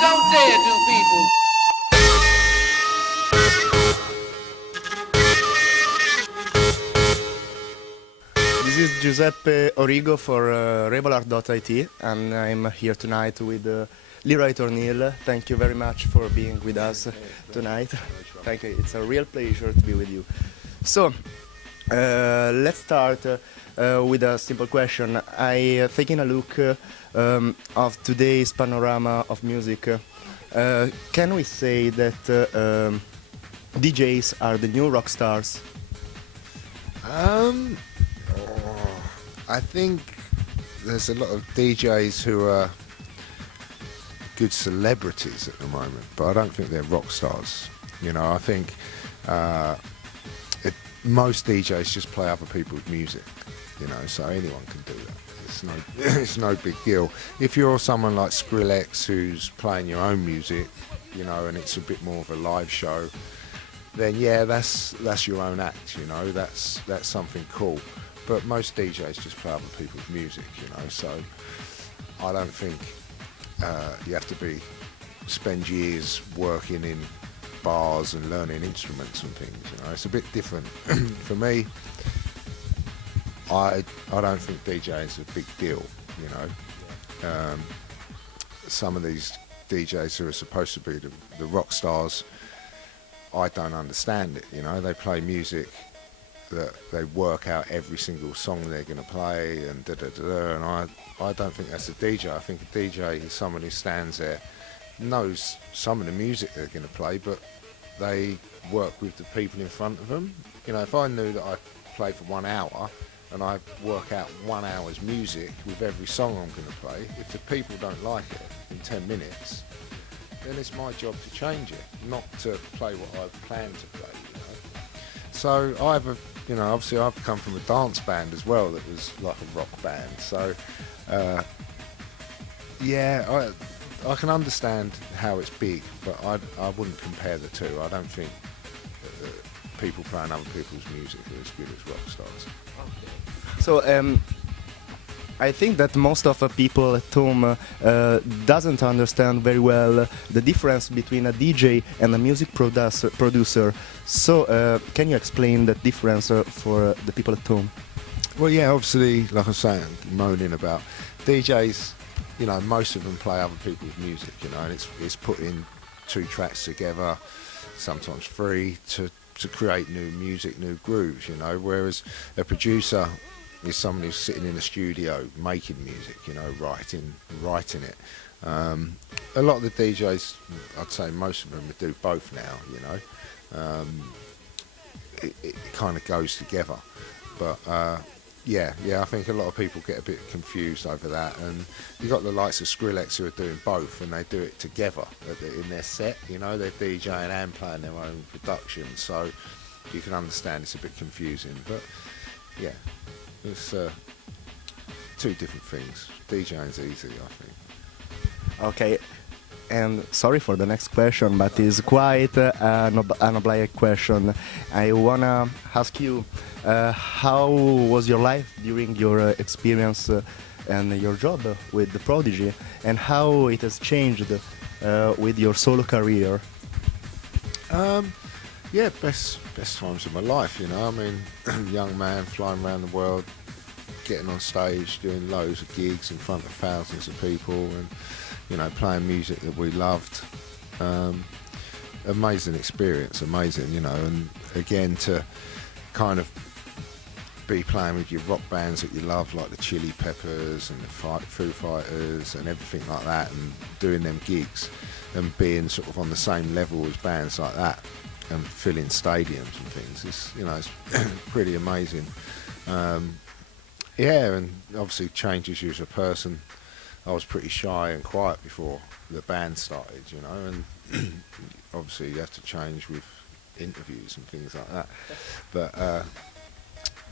don't dare do, people. This is Giuseppe Origo for Revolart.it, and I'm here tonight with Leeroy Thornhill. Thank you very much for being with us tonight. Thank you. It's a real pleasure to be with you. So, let's start with a simple question. I taking a look of today's panorama of music. Can we say that DJs are the new rock stars? I think there's a lot of DJs who are good celebrities at the moment, but I don't think they're rock stars. You know, I think most DJs just play other people's music. You know, so anyone can do that. It's no big deal. If you're someone like Skrillex who's playing your own music, you know, and it's a bit more of a live show, then yeah, that's your own act. You know, that's something cool. But most DJs just play other people's music, you know, so I don't think you have to spend years working in bars and learning instruments and things, you know. It's a bit different. For me, I don't think DJ is a big deal, you know. Some of these DJs who are supposed to be the rock stars, I don't understand it, you know. They play music that they work out every single song they're going to play and and I don't think that's a DJ. I think a DJ is someone who stands there, knows some of the music they're going to play, but they work with the people in front of them. You know, if I knew that I play for 1 hour and I work out 1 hour's music with every song I'm going to play, if the people don't like it in 10 minutes, then it's my job to change it, not to play what I've planned to play, you know. So obviously I've come from a dance band as well that was like a rock band. So, yeah, I can understand how it's big, but I wouldn't compare the two. I don't think people playing other people's music are as good as rock stars. Okay. So, I think that most of the people at home doesn't understand very well the difference between a DJ and a music producer. So, can you explain that difference for the people at home? Well, yeah, obviously, like I was saying, moaning about DJs, you know, most of them play other people's music, you know, and it's putting 2 tracks together, sometimes 3, to create new music, new grooves, you know, whereas a producer is someone who's sitting in a studio making music, you know, writing it. A lot of the DJs, I'd say most of them do both now, you know. It kind of goes together, but yeah, I think a lot of people get a bit confused over that, and you've got the likes of Skrillex who are doing both, and they do it together in their set, you know, they're DJing and playing their own production, so you can understand it's a bit confusing, but yeah, it's 2 different things. DJing's easy, I think. Okay, and sorry for the next question, but it's quite an obliged question. I wanna ask you, how was your life during your experience and your job with the Prodigy, and how it has changed with your solo career? Yeah, best times of my life, you know. I mean, young man flying around the world, getting on stage, doing loads of gigs in front of thousands of people, and you know, playing music that we loved. Amazing experience, amazing, you know. And again, to kind of be playing with your rock bands that you love, like the Chili Peppers and the Foo Fighters and everything like that, and doing them gigs and being sort of on the same level as bands like that and filling stadiums and things, it's, you know, it's pretty amazing. Yeah, and obviously changes you as a person. I was pretty shy and quiet before the band started, you know, and obviously you have to change with interviews and things like that. But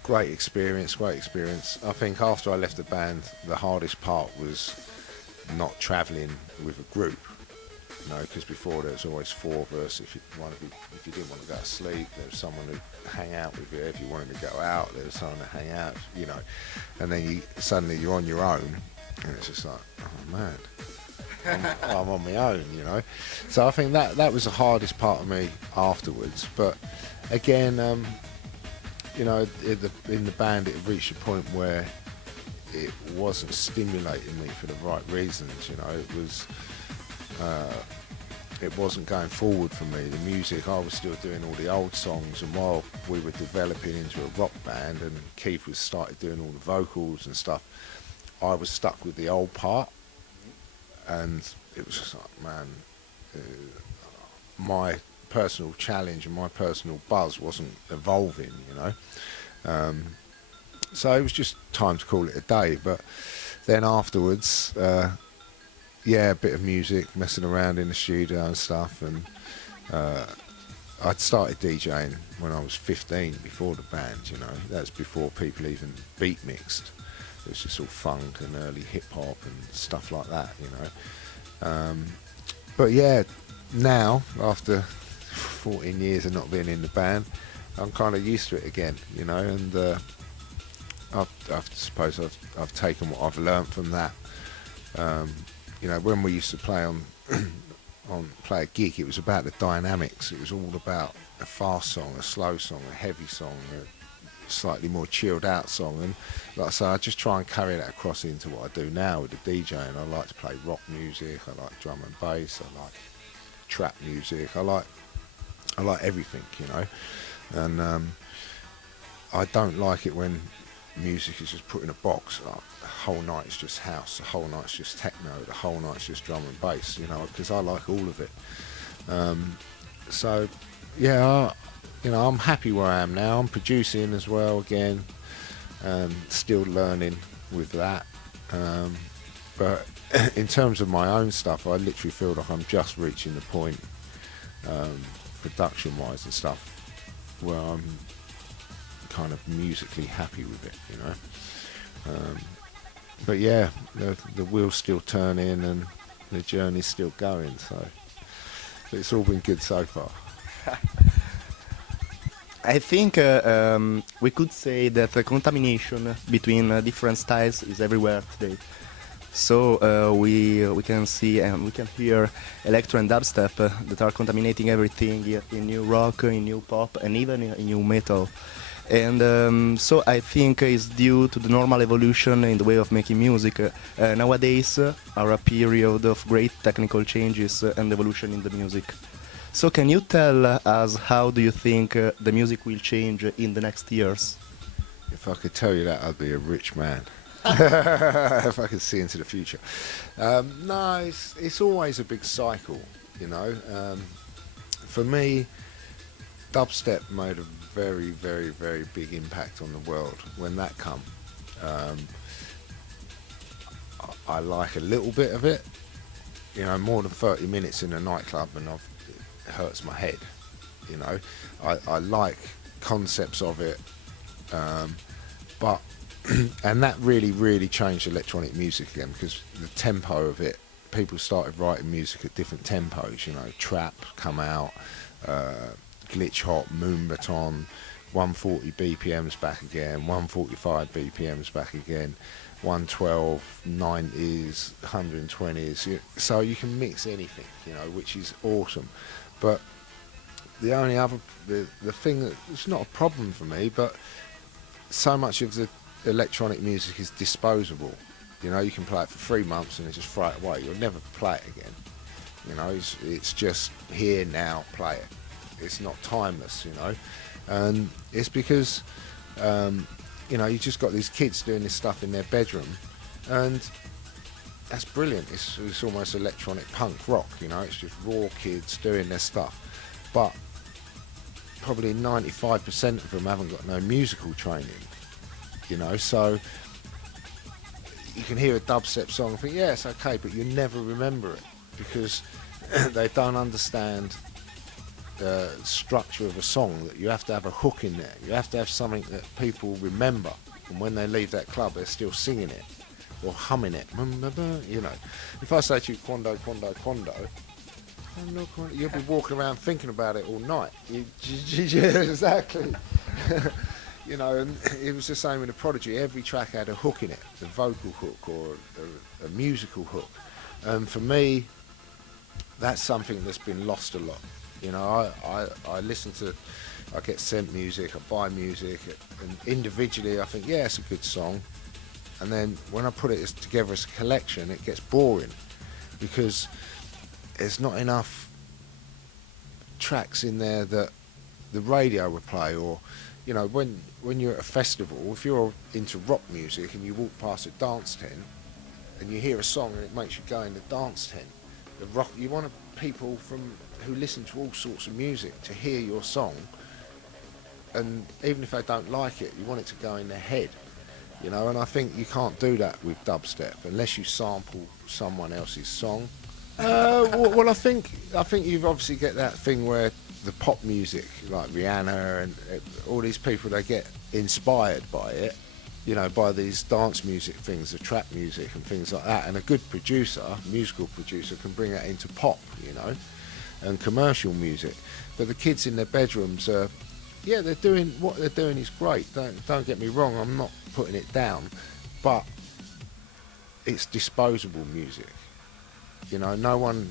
great experience. I think after I left the band, the hardest part was not travelling with a group, you know, because before there was always 4 of us. If you didn't want to go to sleep, there was someone who'd hang out with you. If you wanted to go out, there was someone to hang out, you know. And then suddenly you're on your own, and it's just like, oh man. I'm on my own, you know. So I think that was the hardest part of me afterwards. But again, you know, in the band, it reached a point where it wasn't stimulating me for the right reasons. You know, it wasn't going forward for me. The music, I was still doing all the old songs, and while we were developing into a rock band, and Keith was started doing all the vocals and stuff, I was stuck with the old part, and it was just like, man, my personal challenge and my personal buzz wasn't evolving, you know. So it was just time to call it a day. But then afterwards, yeah, a bit of music, messing around in the studio and stuff, and I'd started DJing when I was 15, before the band, you know. That's before people even beat mixed. It was just all funk and early hip hop and stuff like that, you know. But yeah, now, after 14 years of not being in the band, I'm kind of used to it again, you know, and I suppose I've taken what I've learned from that. You know, when we used to play play a gig, it was about the dynamics. It was all about a fast song, a slow song, a heavy song, a slightly more chilled out song. And like I say, I just try and carry that across into what I do now with the DJing. I like to play rock music, I like drum and bass, I like trap music, I like everything, you know. And I don't like it when music is just put in a box. Like, the whole night is just house, the whole night's just techno, the whole night's just drum and bass, you know, because I like all of it. So yeah, you know, I'm happy where I am now. I'm producing as well again, and still learning with that. But in terms of my own stuff, I literally feel like I'm just reaching the point, production wise and stuff, where I'm kind of musically happy with it, you know. But yeah, the wheel's still turning and the journey's still going, so it's all been good so far. I think we could say that the contamination between different styles is everywhere today. So we can see and we can hear electro and dubstep that are contaminating everything in new rock, in new pop, and even in new metal. And so I think it's due to the normal evolution in the way of making music. Nowadays are a period of great technical changes and evolution in the music. So can you tell us how do you think the music will change in the next years? If I could tell you that, I'd be a rich man. If I could see into the future. No, it's always a big cycle, you know. For me, dubstep made a very, very, very big impact on the world when that come. I like a little bit of it, you know, more than 30 minutes in a nightclub and it hurts my head, you know. I like concepts of it, but and that really, really changed electronic music again, because the tempo of it, people started writing music at different tempos, you know. Trap come out, glitch hop, moon baton, 140 BPMs back again, 145 BPMs back again, 112, 90s, 120s. So you can mix anything, you know, which is awesome. But the only other, the thing that it's not a problem for me, but so much of the electronic music is disposable. You know, you can play it for 3 months and then just throw it away. You'll never play it again. You know, it's just here now, play it. It's not timeless, you know. And it's because, you know, you just got these kids doing this stuff in their bedroom, and that's brilliant. It's almost electronic punk rock, you know. It's just raw kids doing their stuff. But probably 95% of them haven't got no musical training, you know. So you can hear a dubstep song and think, yeah, it's okay, but you never remember it because they don't understand the structure of a song, that you have to have a hook in there. You have to have something that people remember, and when they leave that club, they're still singing it or humming it. You know, if I say to you, Quando, Quando, Quando, you'll be walking around thinking about it all night. Yeah, exactly. You know, and it was the same with the Prodigy. Every track had a hook in it, a vocal hook or a musical hook. And for me, that's something that's been lost a lot. You know, I listen to, I get sent music, I buy music, and individually I think, yeah, it's a good song. And then when I put it together as a collection, it gets boring because there's not enough tracks in there that the radio would play. Or, you know, when you're at a festival, if you're into rock music and you walk past a dance tent and you hear a song and it makes you go in the dance tent, the rock, you want people who listen to all sorts of music to hear your song, and even if they don't like it, you want it to go in their head, you know. And I think you can't do that with dubstep unless you sample someone else's song. Well, I think you've obviously get that thing where the pop music, like Rihanna and all these people, they get inspired by it, you know, by these dance music things, the trap music and things like that. And a good producer, musical producer, can bring that into pop, you know, and commercial music. But the kids in their bedrooms are, yeah, they're doing what they're doing is great. Don't get me wrong. I'm not putting it down, but it's disposable music. You know, no one.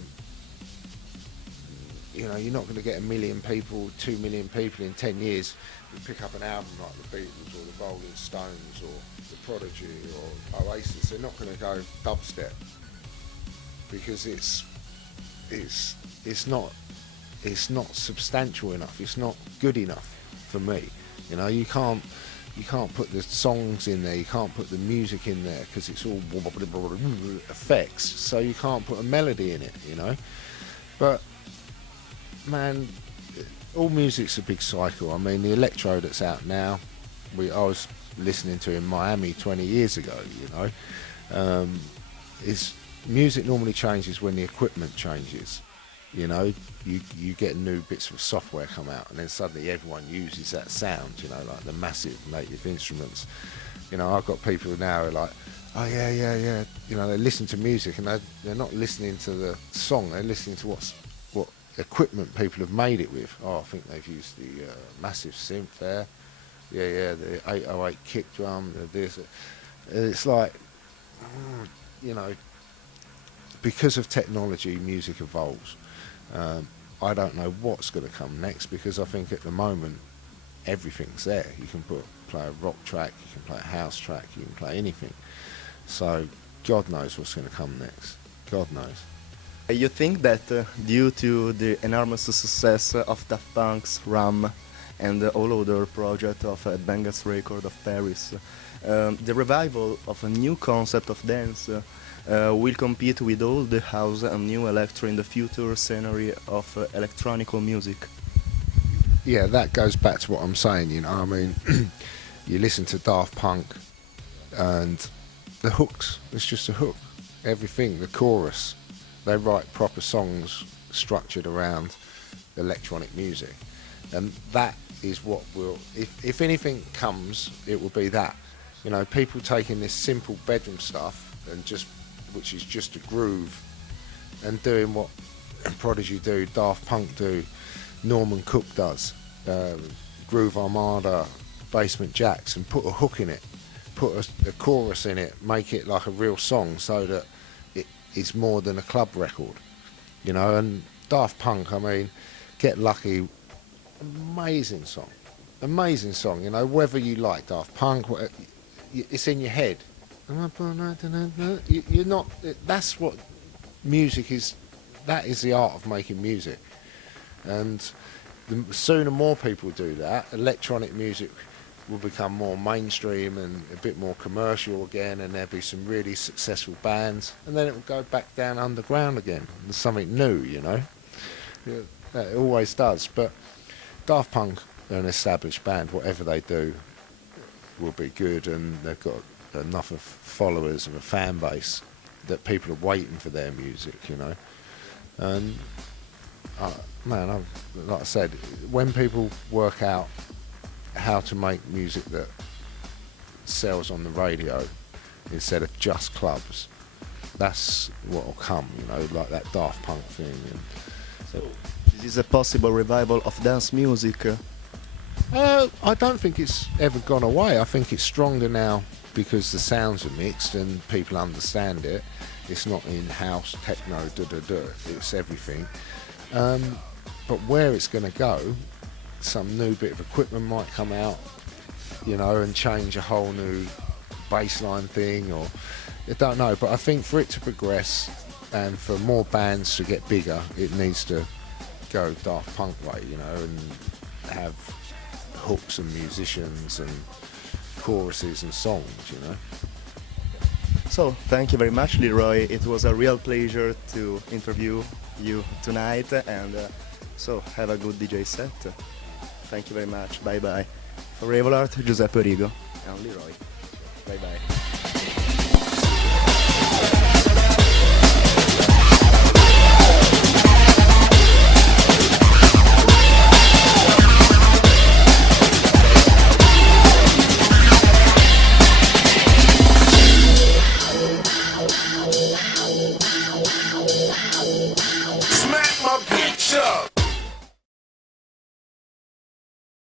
You know, you're not going to get 1 million people, 2 million people in 10 years who pick up an album like the Beatles or the Rolling Stones or the Prodigy or Oasis. They're not going to go dubstep because it's not substantial enough. It's not good enough for me. You know, you can't put the songs in there. You can't put the music in there because it's all effects. So you can't put a melody in it. You know, but man, all music's a big cycle. I mean, the electro that's out now, I was listening to in Miami 20 years ago, you know, is music normally changes when the equipment changes. You know, you get new bits of software come out and then suddenly everyone uses that sound, you know, like the massive native instruments. You know, I've got people now who are like, oh yeah, you know, they listen to music and they're not listening to the song, they're listening to what equipment people have made it with. Oh, I think they've used the massive synth there. Yeah, the 808 kick drum, this. It's like, you know, because of technology, music evolves. I don't know what's going to come next because I think at the moment everything's there. You can play a rock track, you can play a house track, you can play anything. So God knows what's going to come next. God knows. You think that due to the enormous success of Daft Punk's Ram and all other projects of Bangers Record of Paris, the revival of a new concept of dance will compete with all the house and new electro in the future scenery of electronic music? Yeah, that goes back to what I'm saying, you know. I mean, you listen to Daft Punk and the hooks, it's just a hook. Everything, the chorus. They write proper songs structured around electronic music. And that is what will, if anything comes, it will be that. You know, people taking this simple bedroom stuff and which is just a groove, and doing what Prodigy do, Daft Punk do, Norman Cook does, Groove Armada, Basement Jaxx, and put a hook in it, put a chorus in it, make it like a real song so that it's more than a club record, you know. And Daft Punk, I mean, Get Lucky, amazing song, you know. Whether you like Daft Punk, it's in your head. You're not. That's what music is. That is the art of making music. And the sooner more people do that, electronic music will become more mainstream and a bit more commercial again, and there'll be some really successful bands, and then it will go back down underground again. There's something new, you know. Yeah, it always does. But Daft Punk are an established band. Whatever they do will be good, and they've got enough of followers and a fan base that people are waiting for their music, you know. And man, like I said, when people work out how to make music that sells on the radio instead of just clubs, that's what will come, you know, like that Daft Punk thing. And so, this is a possible revival of dance music? I don't think it's ever gone away. I think it's stronger now because the sounds are mixed and people understand it. It's not in-house techno, it's everything. But where it's going to go, some new bit of equipment might come out, you know, and change a whole new bassline thing, or I don't know. But I think for it to progress and for more bands to get bigger, it needs to go Daft Punk way, you know, and have hooks and musicians and choruses and songs, you know. So, thank you very much, Leroy. It was a real pleasure to interview you tonight, and so have a good DJ set. Thank you very much. Bye bye. For Revolart, Giuseppe Origo and Leroy. Bye bye. Smack my bitch up.